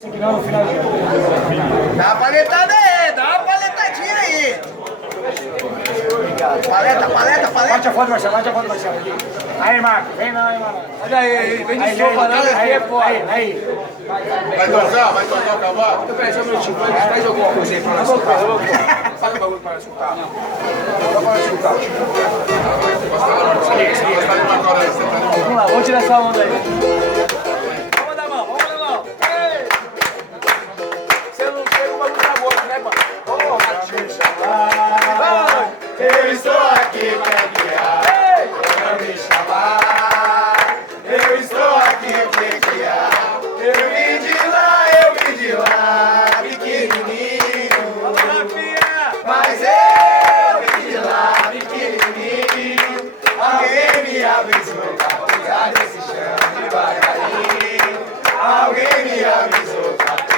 Final no finalzinho. Dá uma paletada aí, dá uma paletadinha aí. Paleta. Bate a foto, Marcelo, bate a foto, Marcelo. Aí, Marco, vem não, aí, Marco. Olha aí, vem de sopa, não, aí, aí. Vai tocar o cavalo? Peraí, só um minutinho, faz alguma coisa aí pra nós escutar. Faz um bagulho pra nós escutar. Só pra nós escutar. Você tá de uma coragem, você tá de uma Vamos lá, vamos tirar essa onda aí.